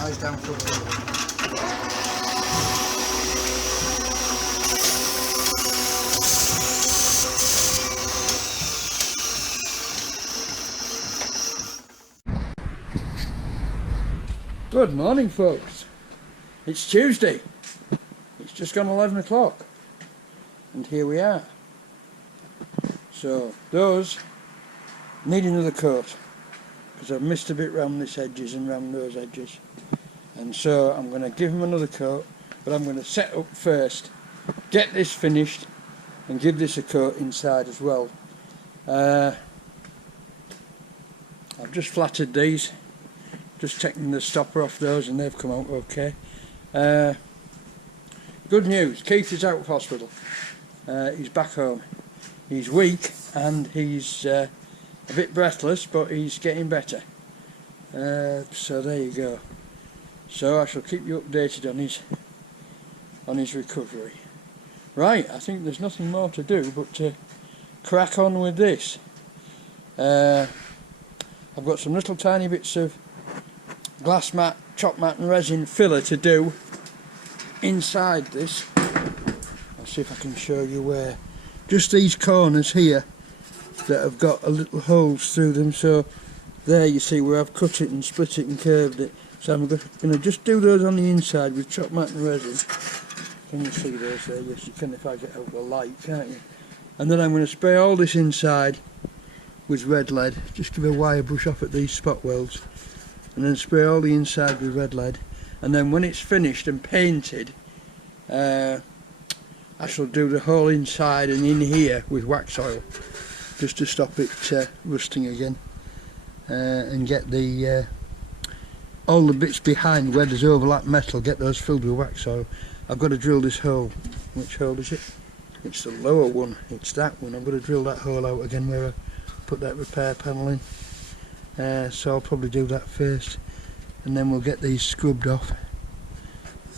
Eyes down for Good morning, folks. It's Tuesday. It's just gone 11 o'clock. And here we are. So, those need another coat. Because I've missed a bit round this edges and round those edges. And so I'm going to give them another coat. But I'm going to set up first, get this finished, and give this a coat inside as well. I've just flattered these. Just taking the stopper off those and they've come out okay. Good news, Keith is out of hospital. He's back home. He's weak and he's a bit breathless, but he's getting better. So there you go. So I shall keep you updated on his recovery. Right, I think there's nothing more to do but to crack on with this. I've got some little tiny bits of glass mat, chop mat and resin filler to do inside this. I'll see if I can show you where. Just these corners here that have got a little holes through them, so there you see where I've cut it and split it and curved it. So I'm going to just do those on the inside with chop mat and resin. Can you see those there? Yes you can if I get out the light, can't you? And then I'm going to spray all this inside with red lead. Just give a wire brush off at these spot welds. And then spray all the inside with red lead, and then when it's finished and painted I shall do the whole inside and in here with wax oil just to stop it rusting again, and get the all the bits behind where there's overlap metal, get those filled with wax oil. I've got to drill this hole. Which hole is it? It's the lower one, it's that one. I'm going to drill that hole out again where I put that repair panel in. So I'll probably do that first, and then we'll get these scrubbed off.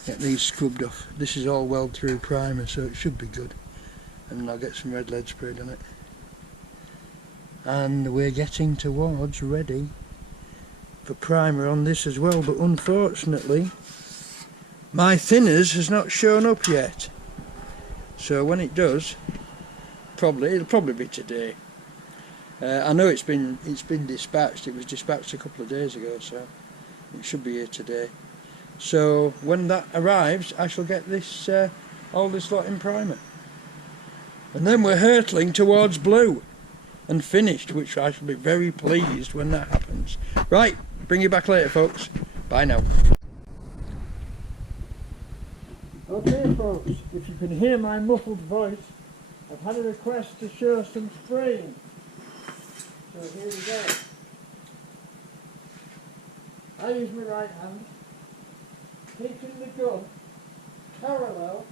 This is all weld through primer, so it should be good. And then I'll get some red lead sprayed on it. And we're getting towards ready for primer on this as well, but unfortunately my thinners has not shown up yet. So when it does, it'll probably be today. I know it's been dispatched. It was dispatched a couple of days ago, so it should be here today. So when that arrives, I shall get this all this lot in primer, and then we're hurtling towards blue and finished, which I shall be very pleased when that happens. Right, bring you back later, folks. Bye now. Okay, folks, if you can hear my muffled voice, I've had a request to show some spraying. So here we go. I use my right hand, keeping the gun parallel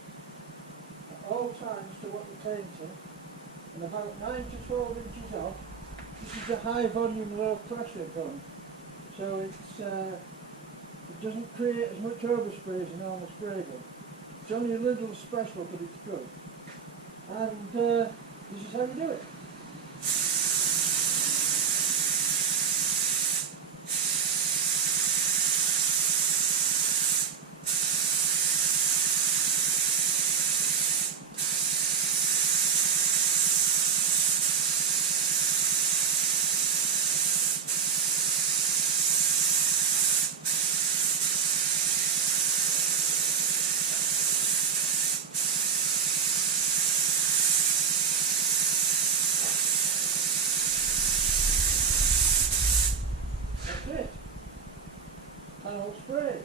at all times to what you're painting, and about 9 to 12 inches off. This is a high volume, low pressure gun, so it doesn't create as much overspray as a normal spray gun. It's only a little special, but it's good. And this is how you do it. Panel spray.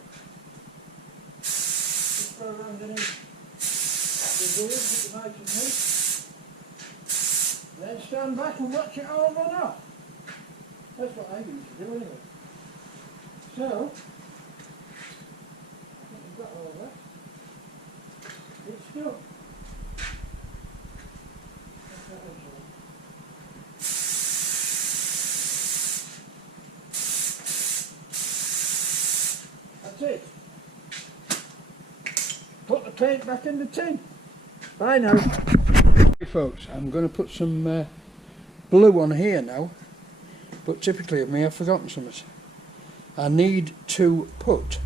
Just go around underneath the wheels with the knife and then stand back and watch it all run off. That's what I used to do anyway. So, I think we've got all that. It's done. That's it. Put the paint back in the tin. Bye now. Hey folks, I'm going to put some blue on here now, but typically of me I've forgotten something. I need to put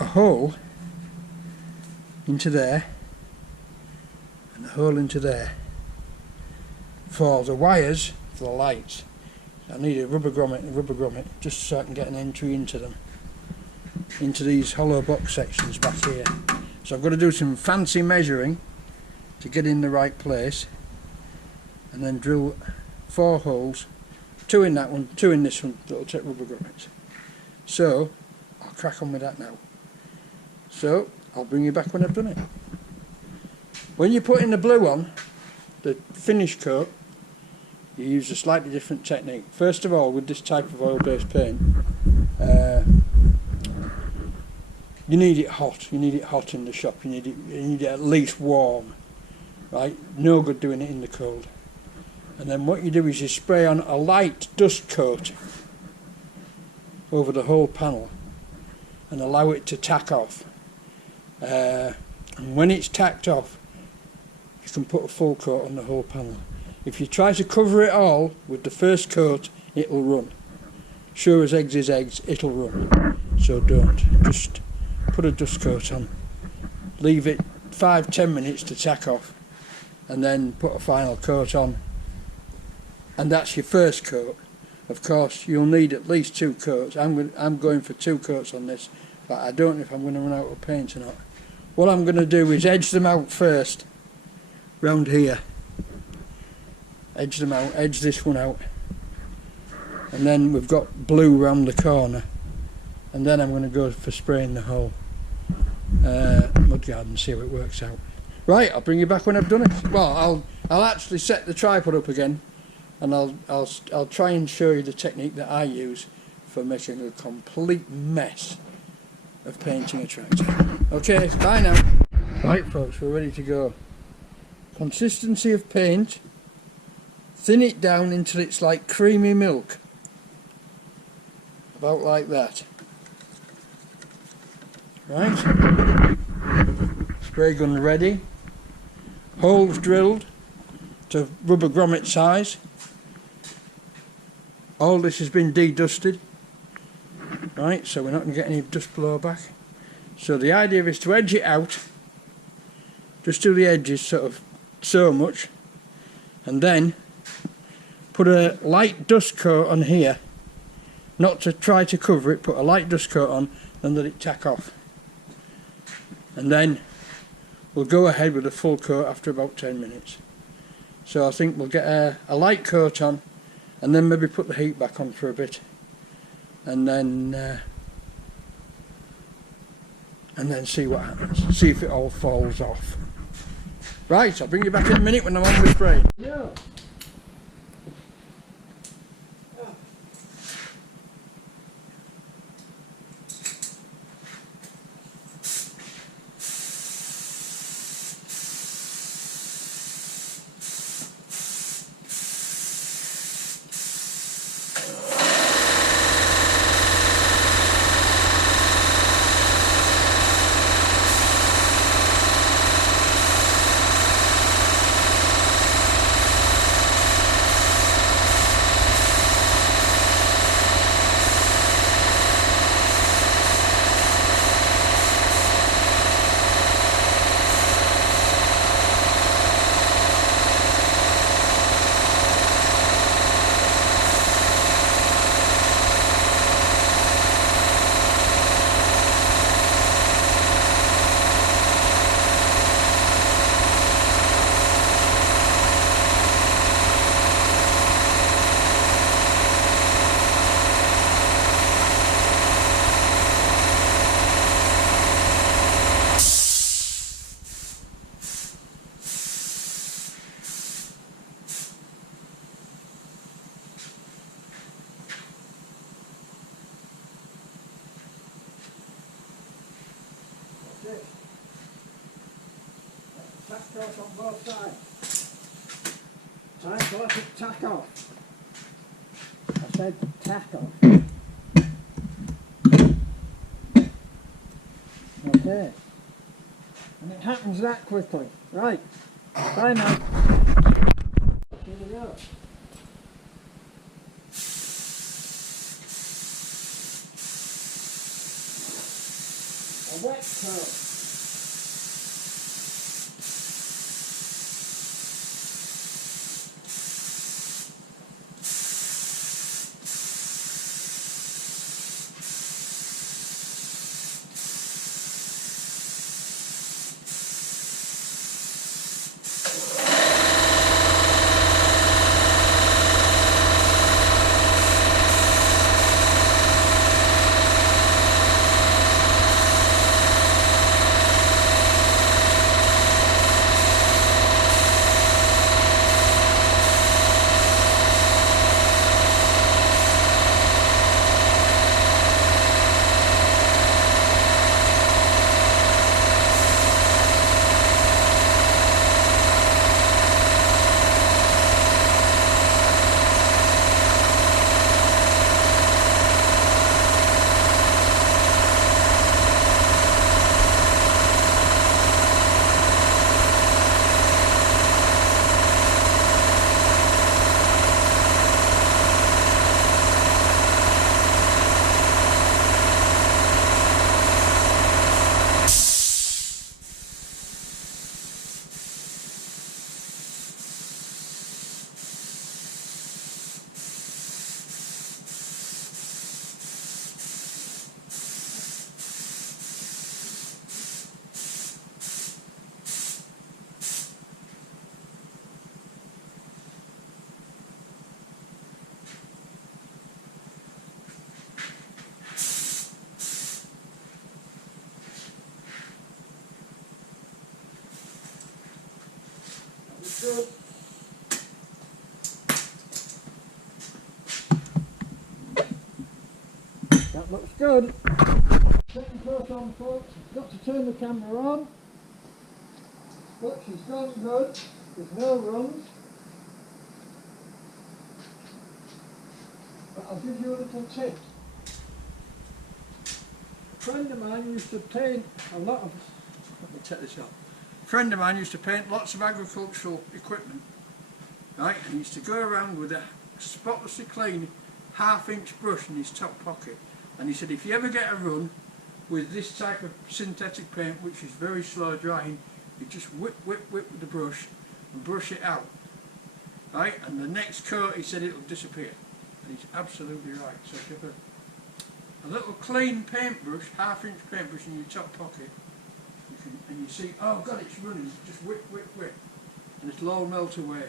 a hole into there and a hole into there for the wires for the lights. I need a rubber grommet just so I can get an entry into them, into these hollow box sections back here. So I've got to do some fancy measuring to get in the right place, and then drill 4 holes, 2 in that one, 2 in this one, that'll take rubber grommets. So I'll crack on with that now. So I'll bring you back when I've done it. When you're putting the blue on, the finish coat, you use a slightly different technique. First of all, with this type of oil-based paint, you need it hot. You need it hot in the shop. You need it at least warm, right? No good doing it in the cold. And then what you do is you spray on a light dust coat over the whole panel and allow it to tack off. And when it's tacked off, you can put a full coat on the whole panel. If you try to cover it all with the first coat, it'll run. Sure as eggs is eggs, it'll run. So don't. Just put a dust coat on. Leave it 5-10 minutes to tack off, and then put a final coat on. And that's your first coat. Of course, you'll need at least 2 coats. I'm going for 2 coats on this, but I don't know if I'm going to run out of paint or not. What I'm going to do is edge them out first, round here. Edge them out, edge this one out, and then we've got blue round the corner, and then I'm going to go for spraying the whole mudguard and see how it works out. Right, I'll bring you back when I've done it. Well, I'll actually set the tripod up again, and I'll try and show you the technique that I use for making a complete mess of painting a tractor. Okay, bye now. Right folks, we're ready to go. Consistency of paint. Thin it down until it's like creamy milk. About like that. Right. Spray gun ready. Holes drilled to rubber grommet size. All this has been de-dusted. Right, so we're not going to get any dust blowback. So the idea is to edge it out. Just do the edges sort of so much. And then put a light dust coat on here, not to try to cover it, put a light dust coat on and let it tack off. And then we'll go ahead with a full coat after about 10 minutes. So I think we'll get a light coat on, and then maybe put the heat back on for a bit, and then see what happens, see if it all falls off. Right, I'll bring you back in a minute when I'm on with spraying. Yeah. Tack off on both sides. Time to let it tack off. I said tack off. Okay. And it happens that quickly. Right. Bye now. Here we go. a wet coat. Good. That looks good. Second coat on, folks. I've got to turn the camera on. But she's gone good. There's no runs. But I'll give you a little tip. A friend of mine used to paint a lot of... Let me take this off. A friend of mine used to paint lots of agricultural equipment, right, and he used to go around with a spotlessly clean half-inch brush in his top pocket, and he said if you ever get a run with this type of synthetic paint, which is very slow drying, you just whip with the brush and brush it out, right, and the next coat, he said, it'll disappear. And he's absolutely right. So if you have a little clean paintbrush, half-inch paintbrush in your top pocket, and you see, oh God, it's running, just whip, and it'll all melt away.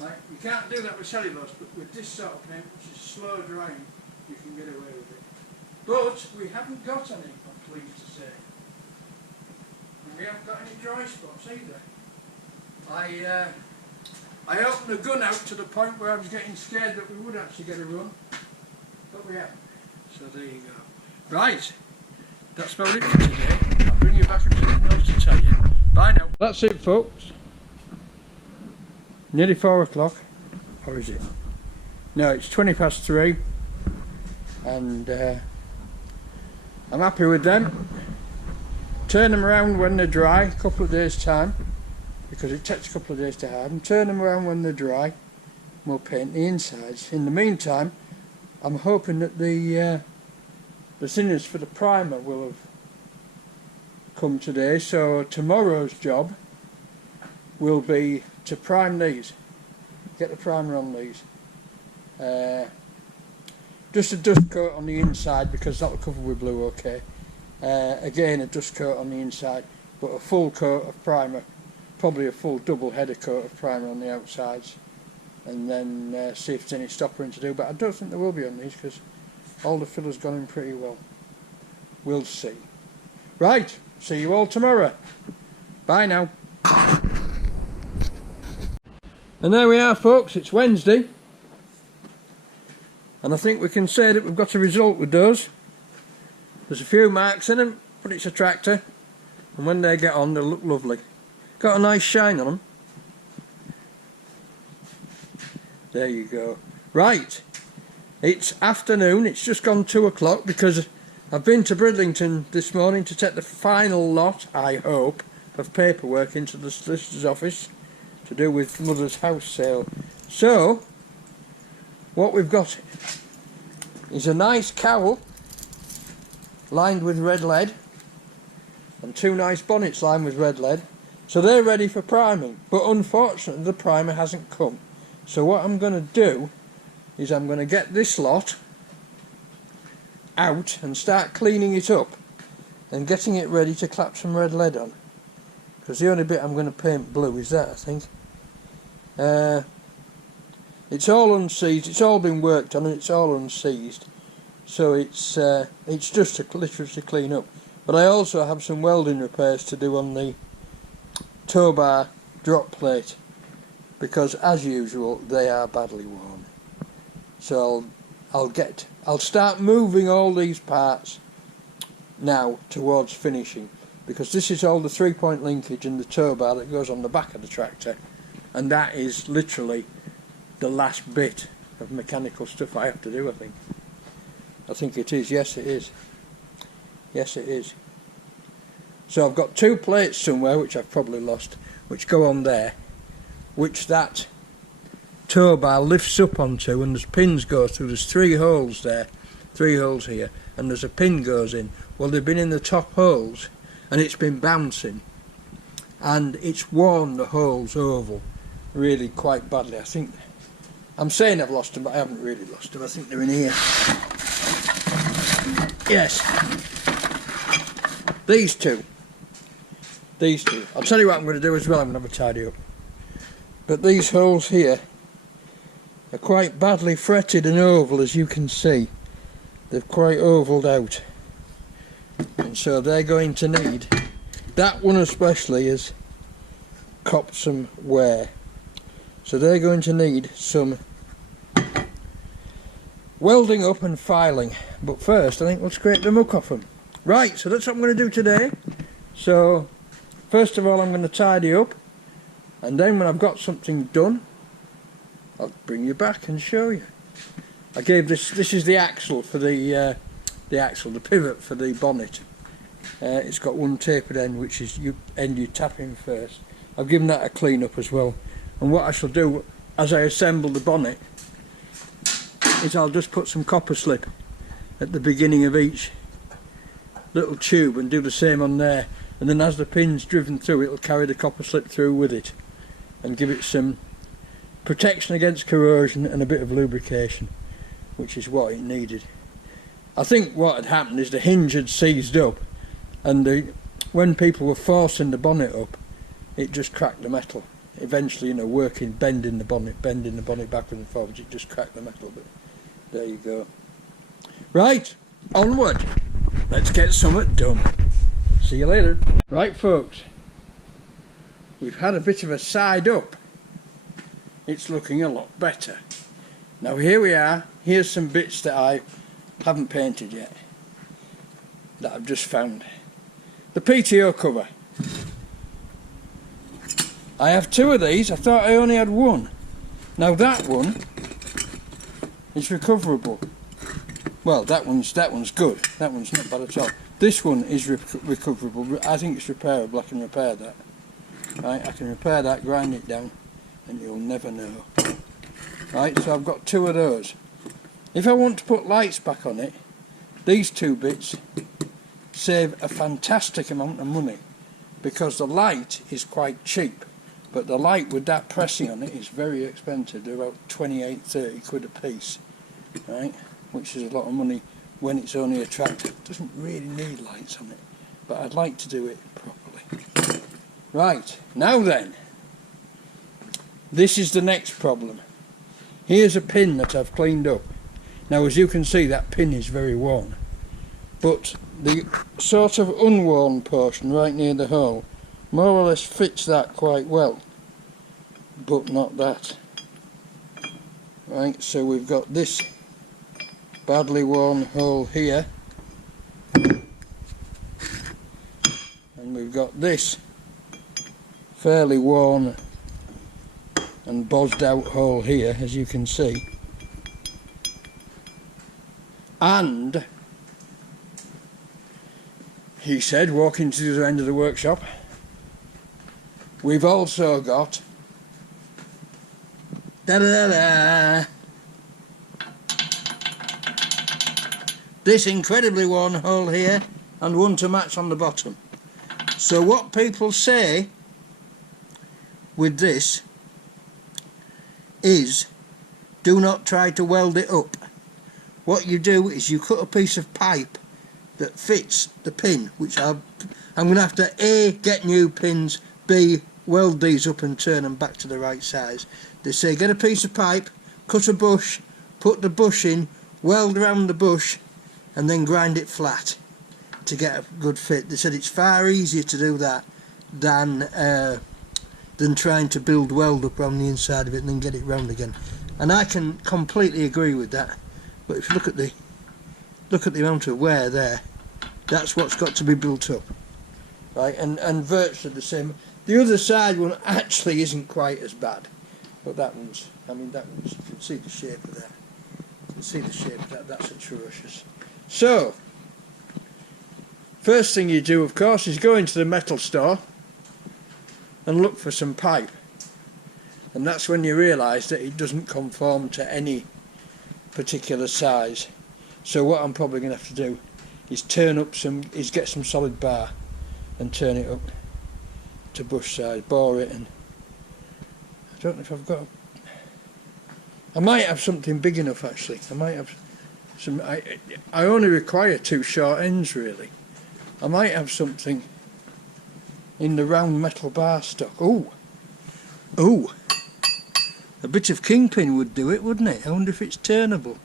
Right? You can't do that with cellulose, but with this sort of paint, which is slow drying, you can get away with it. But we haven't got any, I'm pleased to say. And we haven't got any dry spots either. I opened the gun out to the point where I was getting scared that we would actually get a run, but we haven't. So there you go. Right, that's about it for today. I'll bring you back with something else to tell you. Bye now. That's it, folks. Nearly 4 o'clock, or is it? No, it's 3:20, and I'm happy with them. Turn them around when they're dry, a couple of days time, because it takes a couple of days to have them. Turn them around when they're dry, and we'll paint the insides. In the meantime, I'm hoping that the thinners for the primer will have come today, so tomorrow's job will be to prime these, get the primer on these. Just a dust coat on the inside because that'll cover with blue, okay. Again, a dust coat on the inside, but a full coat of primer, probably a full double header coat of primer on the outsides, and then see if there's any stoppering to do, but I don't think there will be on these because all the filler's gone in pretty well. We'll see. Right, see you all tomorrow. Bye now. And there we are, folks, it's Wednesday, and I think we can say that we've got a result with those. There's a few marks in them, but it's a tractor, and when they get on they'll look lovely. Got a nice shine on them. There you go. Right, it's afternoon, it's just gone 2 o'clock because I've been to Bridlington this morning to take the final lot, I hope, of paperwork into the solicitor's office to do with Mother's house sale. So, what we've got is a nice cowl lined with red lead, and 2 nice bonnets lined with red lead, so they're ready for priming. But unfortunately the primer hasn't come. So what I'm going to do is I'm going to get this lot out and start cleaning it up and getting it ready to clap some red lead on, because the only bit I'm going to paint blue is that, I think. It's all unseized, it's all been worked on and it's all unseized, so it's just literally to clean up. But I also have some welding repairs to do on the tow bar drop plate, because as usual they are badly worn. So I'll start moving all these parts now towards finishing, because this is all the 3-point linkage and the tow bar that goes on the back of the tractor, and that is literally the last bit of mechanical stuff I have to do. I think it is. Yes it is. Yes it is. So I've got 2 plates somewhere which I've probably lost, which go on there, which that tow bar lifts up onto, and there's pins go through. There's 3 holes there, 3 holes here, and there's a pin goes in. Well, they've been in the top holes and it's been bouncing, and it's worn the holes oval really quite badly. I think I'm saying I've lost them, but I haven't really lost them. I think they're in here. Yes, these two. I'll tell you what I'm going to do as well. I'm going to have a tidy up. But these holes here are quite badly fretted and oval, as you can see. They're quite ovalled out, and so they're going to need, that one especially has copped some wear, so they're going to need some welding up and filing. But first I think we'll scrape the muck off them. Right, so that's what I'm going to do today. So first of all I'm going to tidy up, and then when I've got something done I'll bring you back and show you. I gave this is the axle for the pivot for the bonnet. It's got one tapered end, which is you tap in first. I've given that a clean up as well, and what I shall do as I assemble the bonnet is I'll just put some copper slip at the beginning of each little tube and do the same on there, and then as the pin's driven through it'll carry the copper slip through with it and give it some protection against corrosion and a bit of lubrication, which is what it needed. I think what had happened is the hinge had seized up, and when people were forcing the bonnet up it just cracked the metal. Eventually, bending the bonnet backwards and forwards, it just cracked the metal. But there you go. Right, onward. Let's get something done. See you later. Right folks, we've had a bit of a side up. It's looking a lot better. Now here we are. Here's some bits that I haven't painted yet, that I've just found. The PTO cover. I have 2 of these. I thought I only had 1. Now that one is recoverable. Well, that one's good. That one's not bad at all. This one is recoverable. I think it's repairable. I can repair that. Right, I can repair that, grind it down, and you'll never know. Right, so I've got 2 of those. If I want to put lights back on it, these 2 bits save a fantastic amount of money, because the light is quite cheap, but the light with that pressing on it is very expensive. They're about 28–30 quid a piece, right, which is a lot of money when it's only a tractor. It doesn't really need lights on it, but I'd like to do it properly. Right, now then, this is the next problem. Here's a pin that I've cleaned up. Now as you can see, that pin is very worn, but the sort of unworn portion right near the hole more or less fits that quite well, but not that. Right, so we've got this badly worn hole here, and we've got this fairly worn and bozzed out hole here, as you can see. And he said, walking to the other end of the workshop, we've also got this incredibly worn hole here, and one to match on the bottom. So what people say with this is, do not try to weld it up. What you do is you cut a piece of pipe that fits the pin, which I'm going to have to A, get new pins, B, weld these up and turn them back to the right size. They say get a piece of pipe, cut a bush, put the bush in, weld around the bush and then grind it flat to get a good fit. They said it's far easier to do that than trying to build weld up on the inside of it and then get it round again. And I can completely agree with that. But if you look at the amount of wear there, that's what's got to be built up, right? And virtually the same. The other side one actually isn't quite as bad, but that one's. I mean, that one's. You can see the shape of that. You can see the shape of that. That's atrocious. So, first thing you do, of course, is go into the metal store and look for some pipe, and that's when you realise that it doesn't conform to any particular size. So what I'm probably going to have to do is get some solid bar and turn it up to bush size, bore it, and I don't know if I've got I might have something big enough actually. I might have some. I only require 2 short ends really. I might have something in the round metal bar stock. Oh, a bit of kingpin would do it, wouldn't it? I wonder if it's turnable.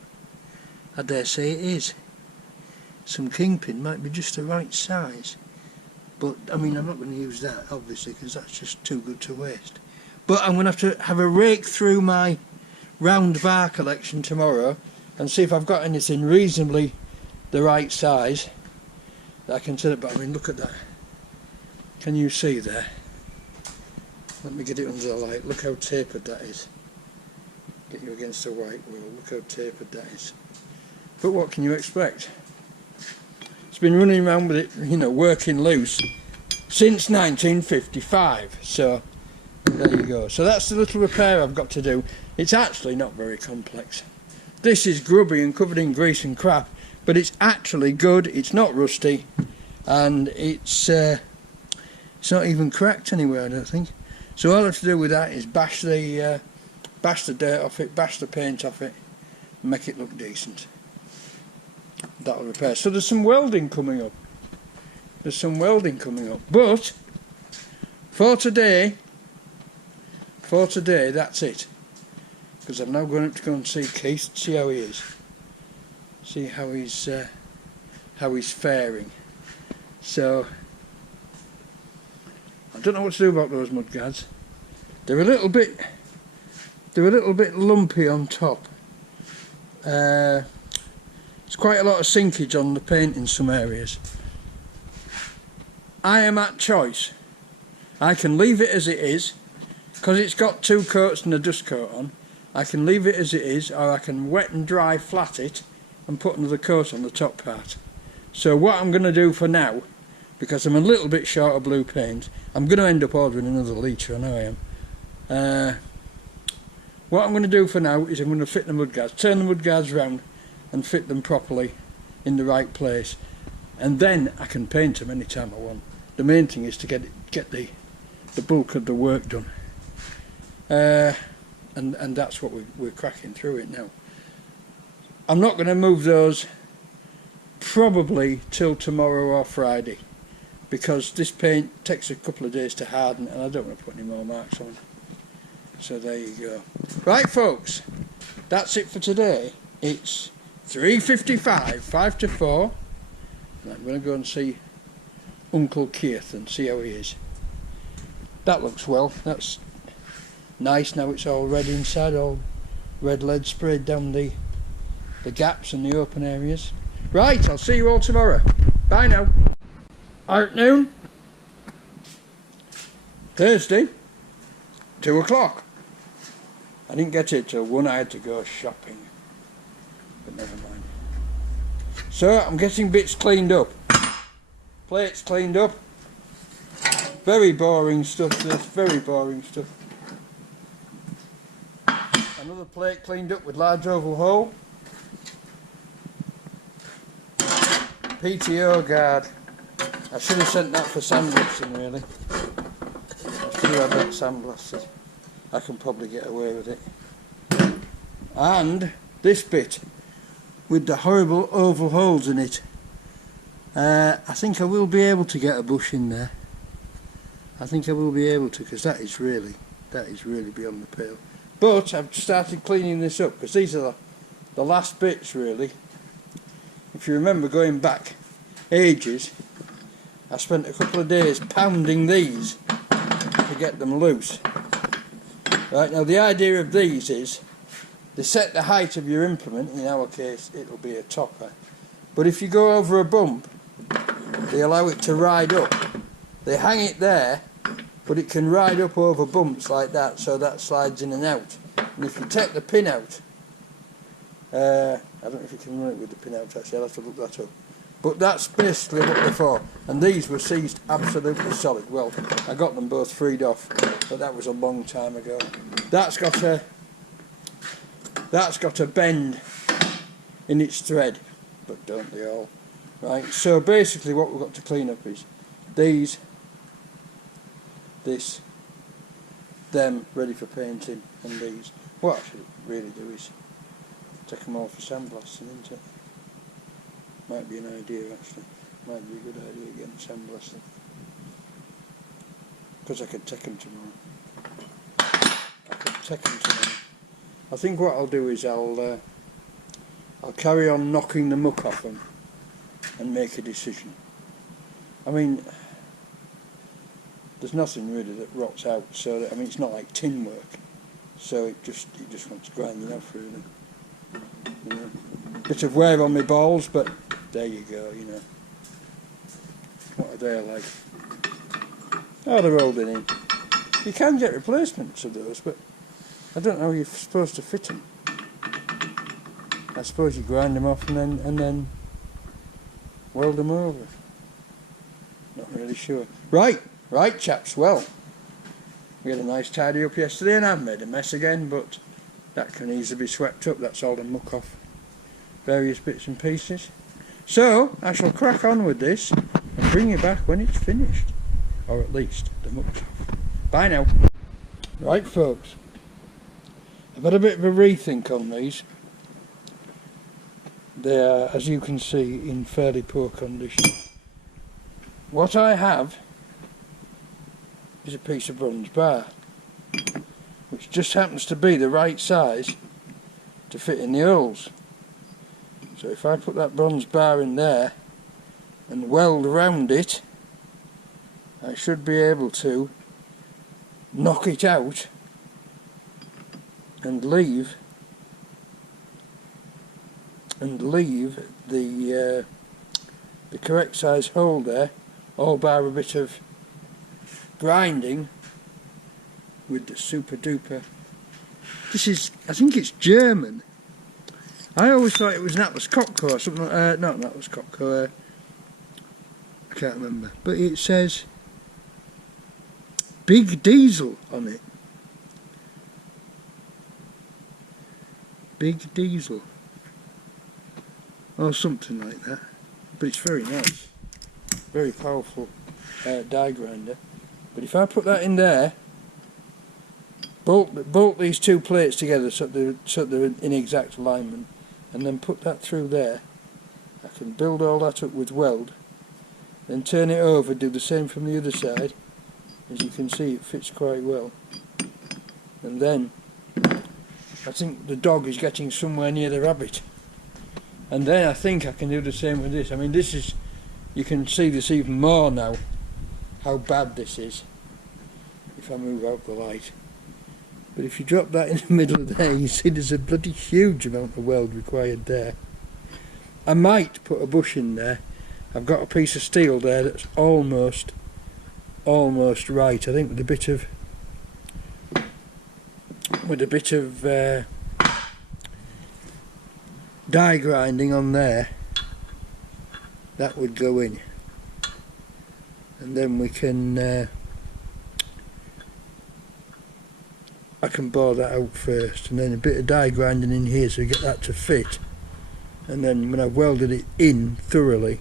I dare say it is. Some kingpin might be just the right size. But, I mean, I'm not going to use that, obviously, because that's just too good to waste. But I'm going to have a rake through my round bar collection tomorrow and see if I've got anything reasonably the right size that I can turn it. But, I mean, look at that. Can you see there? Let me get it under the light. Look how tapered that is. Get you against the white wall. Look how tapered that is. But what can you expect? It's been running around with it, you know, working loose since 1955. So there you go. So that's the little repair I've got to do. It's actually not very complex. This is grubby and covered in grease and crap, but it's actually good. It's not rusty, and it's not even cracked anywhere, I don't think. So all I have to do with that is bash the dirt off it, bash the paint off it, and make it look decent. That'll repair. So there's some welding coming up. But for today, that's it. Because I'm now going up to go and see Keith, see how he is, see how he's faring. So I don't know what to do about those mudguards. They're a little bit lumpy on top. There's quite a lot of sinkage on the paint in some areas. I am at choice. I can leave it as it is, because it's got 2 coats and a dust coat on. I can leave it as it is, or I can wet and dry flat it and put another coat on the top part. So what I'm going to do for now, because I'm a little bit short of blue paint, I'm going to end up ordering another litre, I know I am. What I'm going to do for now is I'm going to fit the mudguards, turn the mudguards round and fit them properly in the right place, and then I can paint them any time I want. The main thing is to get the bulk of the work done, and that's what we're cracking through it now. I'm not going to move those probably till tomorrow or Friday, because this paint takes a couple of days to harden and I don't want to put any more marks on. So there you go. Right folks, that's it for today. It's 3:55, 5 to 4, and I'm going to go and see Uncle Keith and see how he is. That looks well. That's nice. Now it's all red inside, all red lead sprayed down the gaps and the open areas. Right, I'll see you all tomorrow. Bye now. Afternoon. Thursday, 2 o'clock. I didn't get it till 1. I had to go shopping, but never mind. So I'm getting bits cleaned up, plates cleaned up. Very boring stuff, this, very boring stuff. Another plate cleaned up with large oval hole. PTO guard. I should have sent that for sandblasting really. I should have had that sandblasted. I can probably get away with it. And this bit with the horrible oval holes in it, I think I will be able to get a bush in there. I think I will be able to, because that is really beyond the pale. But I've started cleaning this up, because these are the last bits really. If you remember going back ages, I spent a couple of days pounding these to get them loose. Right, now the idea of these is they set the height of your implement. In our case it'll be a topper, but if you go over a bump they allow it to ride up. They hang it there, but it can ride up over bumps like that, so that slides in and out. And if you take the pin out, I don't know if you can run it with the pin out actually, I'll have to look that up. But that's basically what they're for. And these were seized absolutely solid. Well, I got them both freed off, but that was a long time ago. That's got a bend in its thread, but don't they all? Right, so basically what we've got to clean up is these, this, them ready for painting, and these. What I should really do is take them all for sandblasting, isn't it? Might be an idea actually. Might be a good idea getting sandblasting. Because I could take them tomorrow. I think what I'll do is I'll carry on knocking the muck off them and make a decision. I mean, there's nothing really that rots out, so that, I mean, it's not like tin work, so it just wants grinding off really. You know, bit of wear on my balls, but there you go. You know, what are they like? Oh, they're holding in. You can get replacements of those, but I don't know how you're supposed to fit them. I suppose you grind them off and then weld them over. Not really sure. Right chaps, well, we had a nice tidy up yesterday and I've made a mess again, but that can easily be swept up. That's all the muck off various bits and pieces. So I shall crack on with this and bring you back when it's finished, or at least the muck's off. Bye now. Right folks, I've had a bit of a rethink on these. They are, as you can see, in fairly poor condition. What I have is a piece of bronze bar, which just happens to be the right size to fit in the holes. So if I put that bronze bar in there and weld around it, I should be able to knock it out and leave the correct size hole there, all bar a bit of grinding with the super duper. This is, I think it's German. I always thought it was an Atlas Copco or something. Not an Atlas Copco. I can't remember, but it says Big Diesel on it. Big Diesel or something like that. But it's very nice, very powerful die grinder. But if I put that in there, bolt these two plates together so they're in exact alignment, and then put that through there, I can build all that up with weld, then turn it over, do the same from the other side. As you can see, it fits quite well. And then I think the dog is getting somewhere near the rabbit. And then I think I can do the same with this. I mean, this is, you can see this even more now, how bad this is, if I move out the light. But if you drop that in the middle of there, you see there's a bloody huge amount of weld required there. I might put a bush in there. I've got a piece of steel there that's almost right. I think with a bit of die grinding on there, that would go in, and then we can I can bore that out first, and then a bit of die grinding in here so we get that to fit, and then when I've welded it in thoroughly,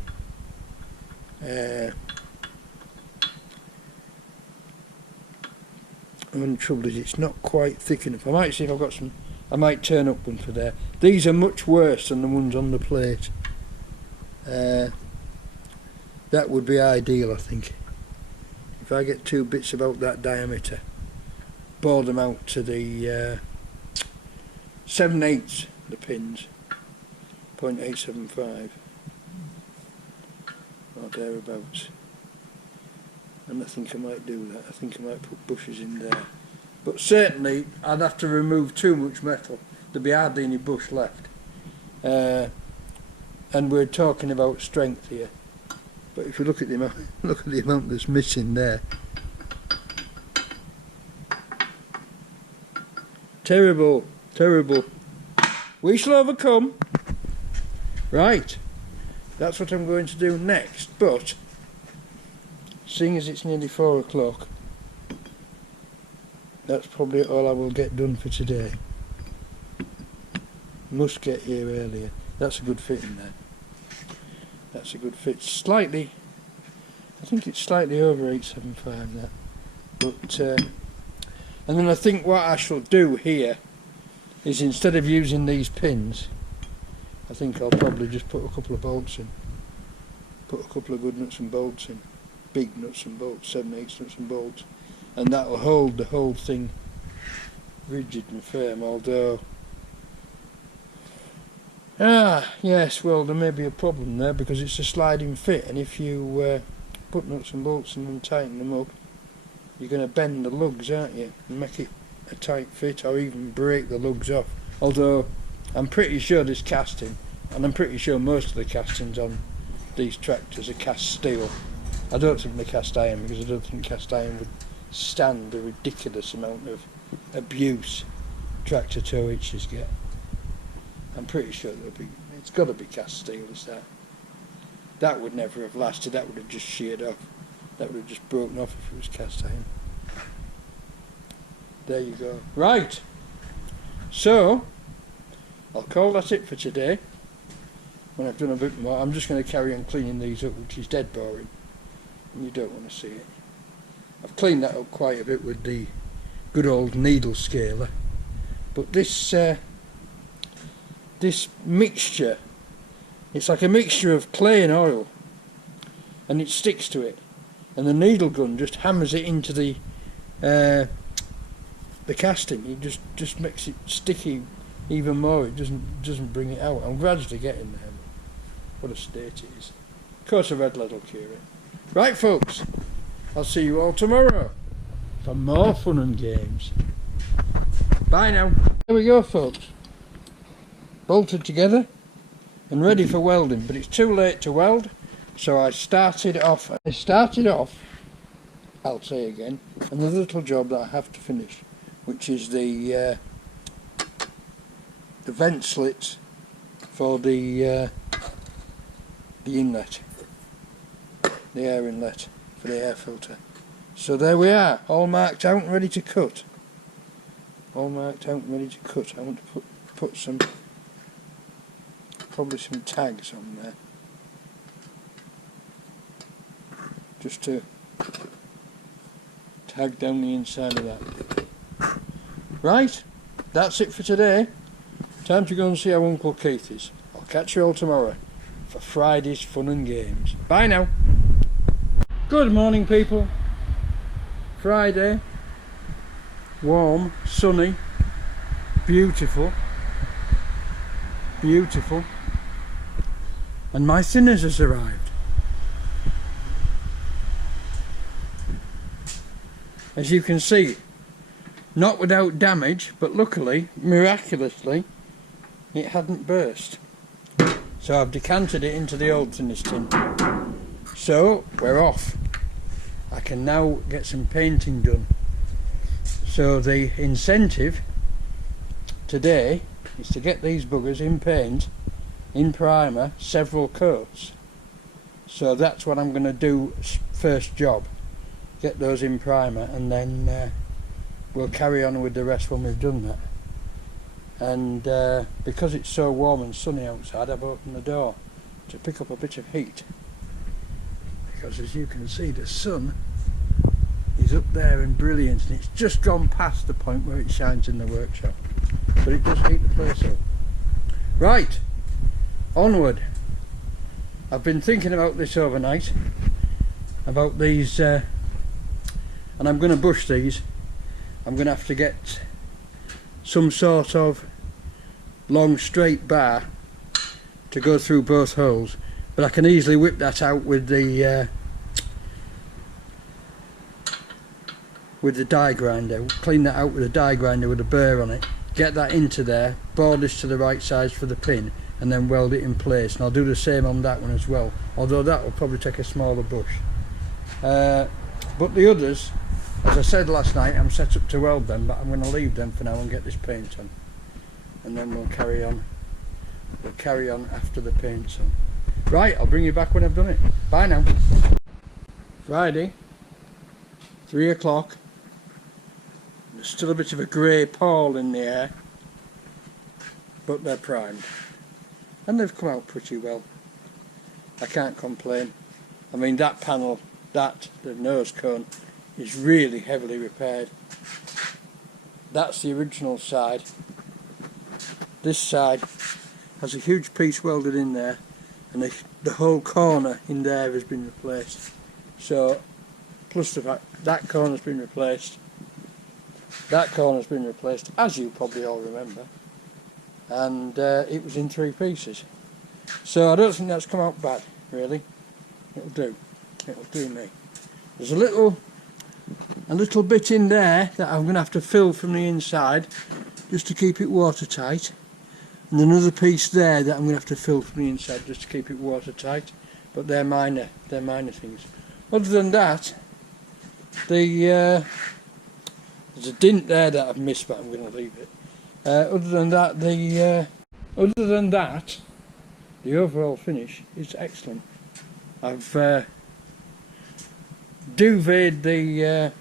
And the trouble is, it's not quite thick enough. I might see if I've got some. I might turn up one for there. These are much worse than the ones on the plate. That would be ideal, I think. If I get 2 bits about that diameter, bore them out to the 7/8 the pins, 0.875 or thereabouts. And I think I might do that. I think I might put bushes in there. But certainly I'd have to remove too much metal. There'd be hardly any bush left. And we're talking about strength here. But if you look at the amount, that's missing there. Terrible, terrible. We shall overcome. Right. That's what I'm going to do next. But seeing as it's nearly 4 o'clock, that's probably all I will get done for today. Must get here earlier. That's a good fit in there. That's a good fit. Slightly, I think it's slightly over 875 that. But and then I think what I shall do here is, instead of using these pins, I think I'll probably just put a couple of bolts in. Put a couple of good nuts and bolts in. Big nuts and bolts, 7/8 nuts and bolts. And that will hold the whole thing rigid and firm, although yes, well, there may be a problem there because it's a sliding fit, and if you put nuts and bolts in and tighten them up, you're going to bend the lugs, aren't you, and make it a tight fit, or even break the lugs off. Although I'm pretty sure this casting, and I'm pretty sure most of the castings on these tractors are cast steel. I don't think they're cast iron, because I don't think cast iron would stand the ridiculous amount of abuse tractor tow hitches get. I'm pretty sure it's got to be cast steel, is that. That would never have lasted. That would have just sheared off. That would have just broken off if it was cast iron. There you go. Right. So I'll call that it for today. When I've done a bit more, I'm just going to carry on cleaning these up, which is dead boring, and you don't want to see it. I've cleaned that up quite a bit with the good old needle scaler, but this mixture, it's like a mixture of clay and oil, and it sticks to it, and the needle gun just hammers it into the casting. It just makes it sticky even more. It doesn't bring it out. I'm gradually getting there. What a state it is. Of course a red lead will cure it. Right folks, I'll see you all tomorrow for more fun and games. Bye now. There we go folks. Bolted together and ready for welding, but it's too late to weld, so I started off, I'll say again, another little job that I have to finish, which is the vent slits for the inlet, the air inlet for the air filter. So there we are, all marked out and ready to cut. All marked out and ready to cut. I want to put some, probably some tags on there, just to tag down the inside of that. Right, that's it for today. Time to go and see how Uncle Keith is. I'll catch you all tomorrow for Friday's fun and games. Bye now. Good morning people. Friday, warm, sunny, beautiful, beautiful, and my thinners has arrived. As you can see, not without damage, but luckily, miraculously, it hadn't burst. So I've decanted it into the old thinners tin. So we're off. I can now get some painting done. So the incentive today is to get these buggers in paint, in primer, several coats. So that's what I'm going to do first job. Get those in primer, and then we'll carry on with the rest when we've done that. And because it's so warm and sunny outside, I've opened the door to pick up a bit of heat, because as you can see, the sun is is up there and brilliant, and it's just gone past the point where it shines in the workshop, but it does heat the place up. Right, onward. I've been thinking about this overnight, about these, and I'm going to bush these. I'm going to have to get some sort of long straight bar to go through both holes, but I can easily whip that out with the die grinder. Clean that out with a die grinder with a burr on it, get that into there, bore this to the right size for the pin, and then weld it in place. And I'll do the same on that one as well, although that will probably take a smaller bush. But the others, as I said last night, I'm set up to weld them, but I'm going to leave them for now and get this paint on, and then we'll carry on. We'll carry on after the paint's on. Right, I'll bring you back when I've done it. Bye now. Friday, 3 o'clock. There's still a bit of a grey pall in the air, but they're primed, and they've come out pretty well. I can't complain. I mean, that panel, the nose cone, is really heavily repaired. That's the original side. This side has a huge piece welded in there, and the whole corner in there has been replaced. So, plus the fact that corner's been replaced, that corner's been replaced, as you probably all remember, and it was in 3 pieces. So I don't think that's come out bad, really. It'll do me. There's a little bit in there that I'm going to have to fill from the inside just to keep it watertight, and another piece there that I'm going to have to fill from the inside just to keep it watertight, but they're minor things. Other than that, there's a dint there that I've missed, but I'm going to leave it. Other than that, the overall finish is excellent. I've duveted the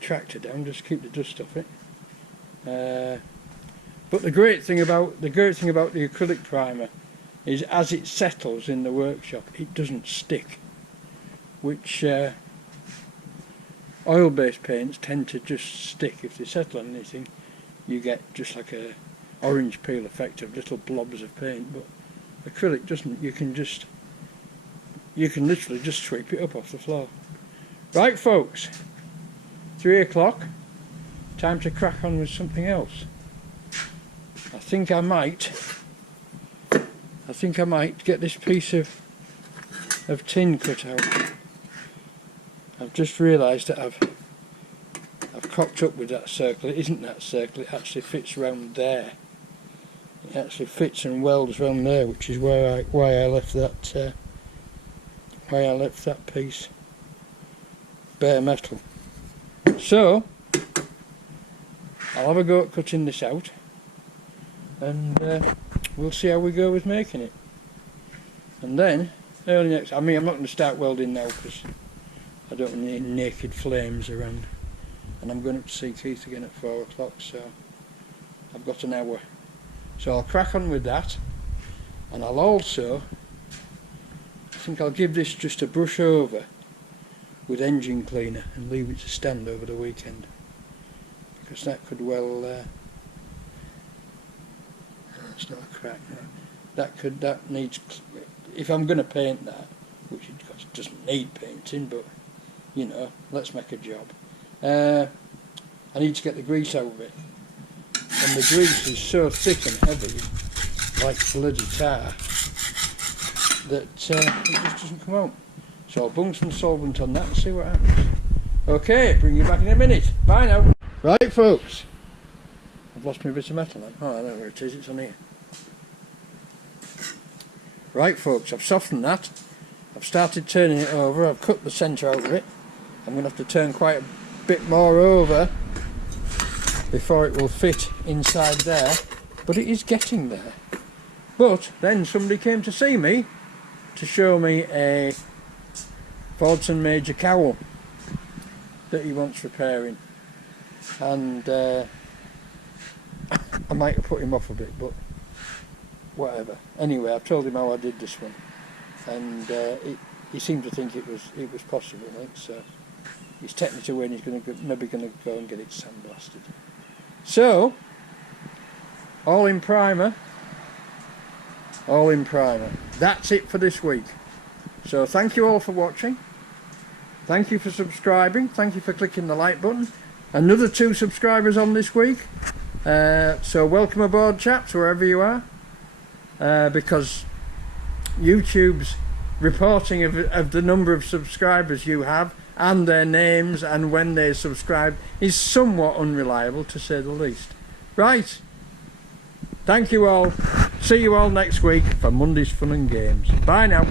tractor down just to keep the dust off it. But the great thing about the acrylic primer is, as it settles in the workshop, it doesn't stick, which oil-based paints tend to just stick. If they settle on anything, you get just like a orange peel effect of little blobs of paint. But acrylic doesn't. You can literally just sweep it up off the floor. Right, folks, 3 o'clock. Time to crack on with something else. I think I might get this piece of tin cut out. I've just realised that I've cocked up with that circle. It isn't that circle, it actually fits round there. It actually fits and welds round there, which is why I left that piece bare metal. So I'll have a go at cutting this out, and we'll see how we go with making it. And then early next, I'm not going to start welding now because I don't want any naked flames around, and I'm going up to see Keith again at 4 o'clock, so I've got an hour. So I'll crack on with that, and I'll also, I think I'll give this just a brush over with engine cleaner and leave it to stand over the weekend, because that could well, it's not a crack, no. That needs, if I'm going to paint that, which it doesn't need painting, but you know, let's make a job. I need to get the grease out of it, and the grease is so thick and heavy, like bloody tar, that it just doesn't come out. So I'll bung some solvent on that and see what happens. Okay, bring you back in a minute. Bye now. Right, folks, I've lost my bit of metal then. Oh, I know where it is, it's on here. Right, folks, I've softened that. I've started turning it over. I've cut the centre out of it. I'm going to have to turn quite a bit more over before it will fit inside there, but it is getting there. But then somebody came to see me to show me a Fordson Major cowl that he wants repairing, and I might have put him off a bit, but whatever. Anyway, I've told him how I did this one, and he seemed to think it was possible, I think, so he's taken it away and he's maybe going to go and get it sandblasted. So, all in primer. That's it for this week. So thank you all for watching. Thank you for subscribing. Thank you for clicking the like button. Another 2 subscribers on this week. So welcome aboard, chaps, wherever you are. Because YouTube's reporting of the number of subscribers you have and their names and when they subscribe is somewhat unreliable, to say the least. Right. Thank you all. See you all next week for Monday's Fun and Games. Bye now.